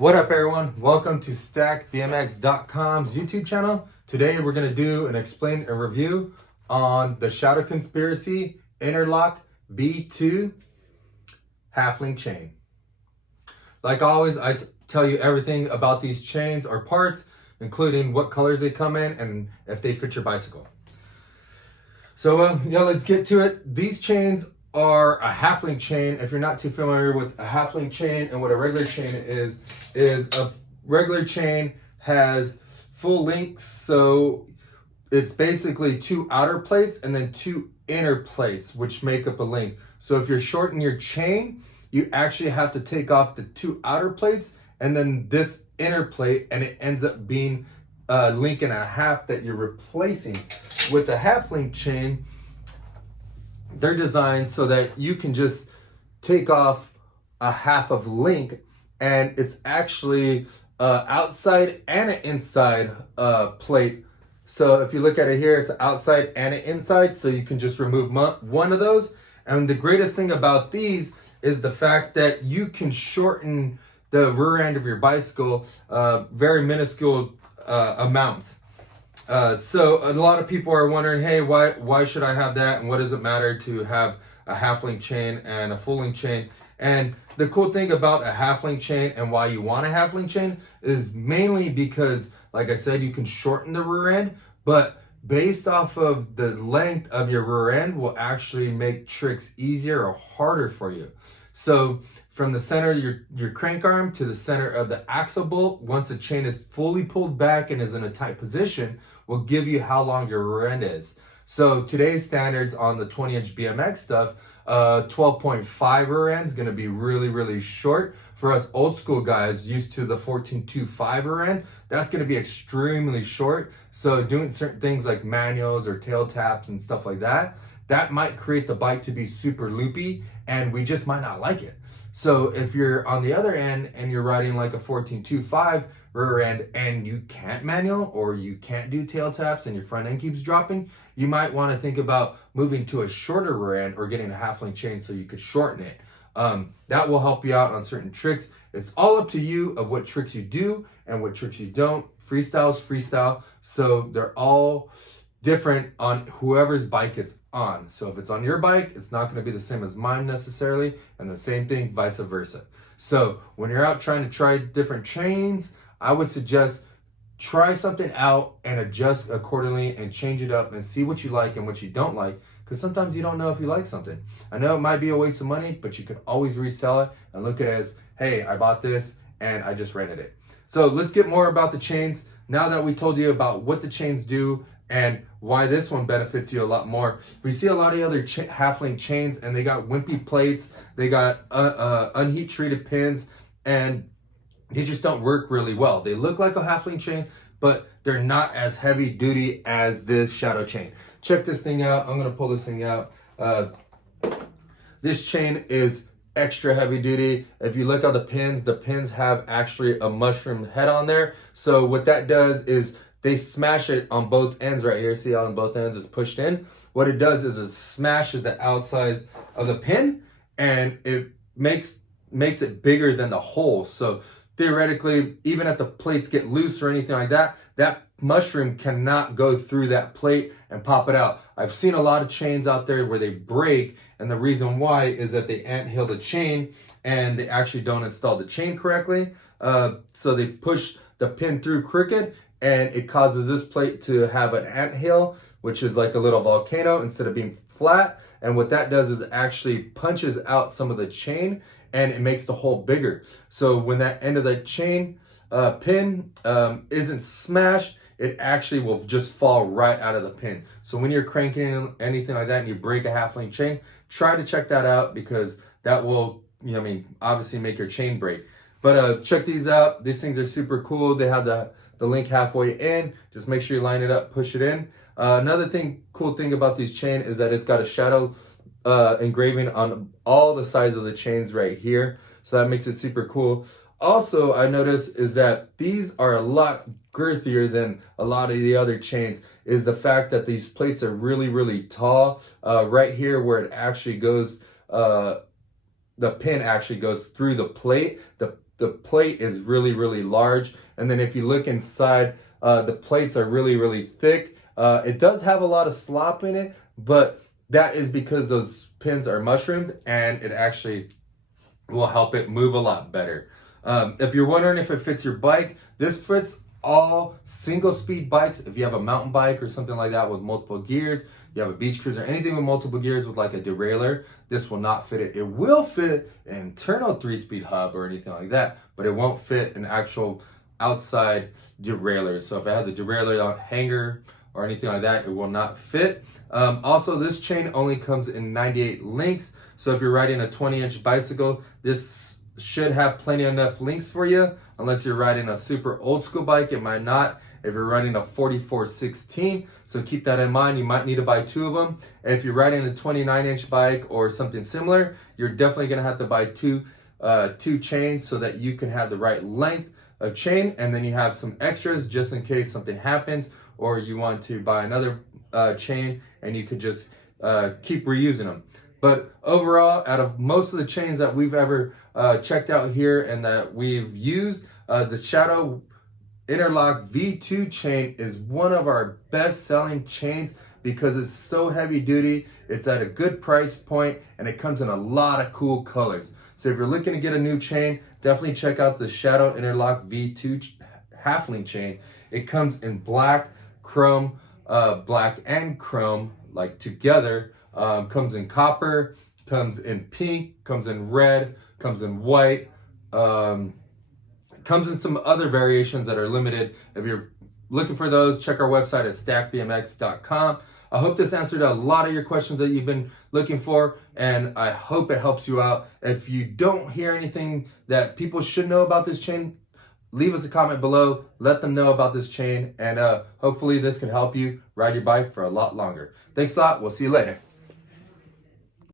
What up, everyone? Welcome to StackBMX.com's YouTube channel. Today we're going to do and explain a review on the Shadow Conspiracy Interlock V2 half-link chain. Like always, I tell you everything about these chains or parts, including what colors they come in and if they fit your bicycle. So let's get to it. These chains are a half-link chain. If you're not too familiar with a half-link chain and what a regular chain is a regular chain has full links. So it's basically two outer plates and then two inner plates, which make up a link. So if you're shortening your chain, you actually have to take off the two outer plates and then this inner plate, and it ends up being a link and a half that you're replacing. With a half-link chain, they're designed so that you can just take off a half of link, and it's actually outside and an inside plate. So if you look at it here, it's outside and an inside, so you can just remove one of those. And the greatest thing about these is the fact that you can shorten the rear end of your bicycle very minuscule amounts. So a lot of people are wondering, hey, why should I have that? And what does it matter to have a half-link chain and a full-link chain? And the cool thing about a half-link chain and why you want a half-link chain is mainly because, like I said, you can shorten the rear end, but based off of the length of your rear end will actually make tricks easier or harder for you. So from the center of your crank arm to the center of the axle bolt, once the chain is fully pulled back and is in a tight position, will give you how long your rear end is. So today's standards on the 20-inch BMX stuff, 12.5 rear end is going to be really, really short. For us old school guys used to the 14.25 rear end, that's going to be extremely short. So doing certain things like manuals or tail taps and stuff like that, that might create the bike to be super loopy, and we just might not like it. So if you're on the other end and you're riding like a 14.25 rear end and you can't manual or you can't do tail taps and your front end keeps dropping, you might want to think about moving to a shorter rear end or getting a half-link chain so you could shorten it. That will help you out on certain tricks. It's all up to you of what tricks you do and what tricks you don't. Freestyle is freestyle, so they're all different on whoever's bike it's on. So if it's on your bike, it's not going to be the same as mine necessarily, and the same thing vice versa. So when you're out trying to try different chains, I would suggest try something out and adjust accordingly and change it up and see what you like and what you don't like, because sometimes you don't know if you like something. I know it might be a waste of money, but you can always resell it and look at it as, hey, I bought this and I just rented it. So let's get more about the chains. Now that we told you about what the chains do and why this one benefits you a lot more. We see a lot of other half-link chains and they got wimpy plates, they got unheat treated pins, and they just don't work really well. They look like a half-link chain, but they're not as heavy duty as this Shadow chain. Check this thing out. I'm gonna pull this thing out. This chain is extra heavy duty. If you look at the pins have actually a mushroom head on there. So what that does is they smash it on both ends right here. See how on both ends it's pushed in? What it does is it smashes the outside of the pin and it makes it bigger than the hole. So theoretically, even if the plates get loose or anything like that, that mushroom cannot go through that plate and pop it out. I've seen a lot of chains out there where they break, and the reason why is that they anthill the chain and they actually don't install the chain correctly. So they push the pin through crooked, and it causes this plate to have an anthill, which is like a little volcano instead of being flat. And what that does is it actually punches out some of the chain and it makes the hole bigger. So when that end of the chain pin isn't smashed, it actually will just fall right out of the pin. So when you're cranking anything like that and you break a half-link chain, try to check that out, because that will, obviously make your chain break. But check these out. These things are super cool. They have the link halfway in. Just make sure you line it up, push it in. Another cool thing about these chain is that it's got a shadow engraving on all the sides of the chains right here. So that makes it super cool. Also, I noticed is that these are a lot girthier than a lot of the other chains, is the fact that these plates are really, really tall. Right here where it actually goes, the pin actually goes through the plate. The the plate is really, really large. And then if you look inside, the plates are really, really thick. It does have a lot of slop in it, but that is because those pins are mushroomed, and it actually will help it move a lot better. If you're wondering if it fits your bike, this fits all single speed bikes. If you have a mountain bike or something like that with multiple gears, you have a beach cruiser, anything with multiple gears with like a derailleur, this will not fit it. It will fit an internal 3-speed hub or anything like that, but it won't fit an actual outside derailleur. So if it has a derailleur on hanger or anything like that, it will not fit. Also, this chain only comes in 98 links. So if you're riding a 20-inch bicycle, this should have plenty enough links for you. Unless you're riding a super old school bike, it might not. If you're running a 4416, so keep that in mind. You might need to buy 2 of them. If you're riding a 29-inch bike or something similar, you're definitely gonna have to buy two chains so that you can have the right length of chain, and then you have some extras just in case something happens, or you want to buy another chain and you could just keep reusing them. But overall, out of most of the chains that we've ever checked out here and that we've used, the Shadow Interlock V2 chain is one of our best selling chains because it's so heavy duty, it's at a good price point, and it comes in a lot of cool colors. So if you're looking to get a new chain, definitely check out the Shadow Interlock V2 halfling chain. It comes in black, chrome, black and chrome, like together. Comes in copper, comes in pink, comes in red, comes in white, comes in some other variations that are limited. If you're looking for those, check our website at stackbmx.com. I hope this answered a lot of your questions that you've been looking for, and I hope it helps you out. If you don't hear anything that people should know about this chain, leave us a comment below, let them know about this chain, and hopefully this can help you ride your bike for a lot longer. Thanks a lot, we'll see you later.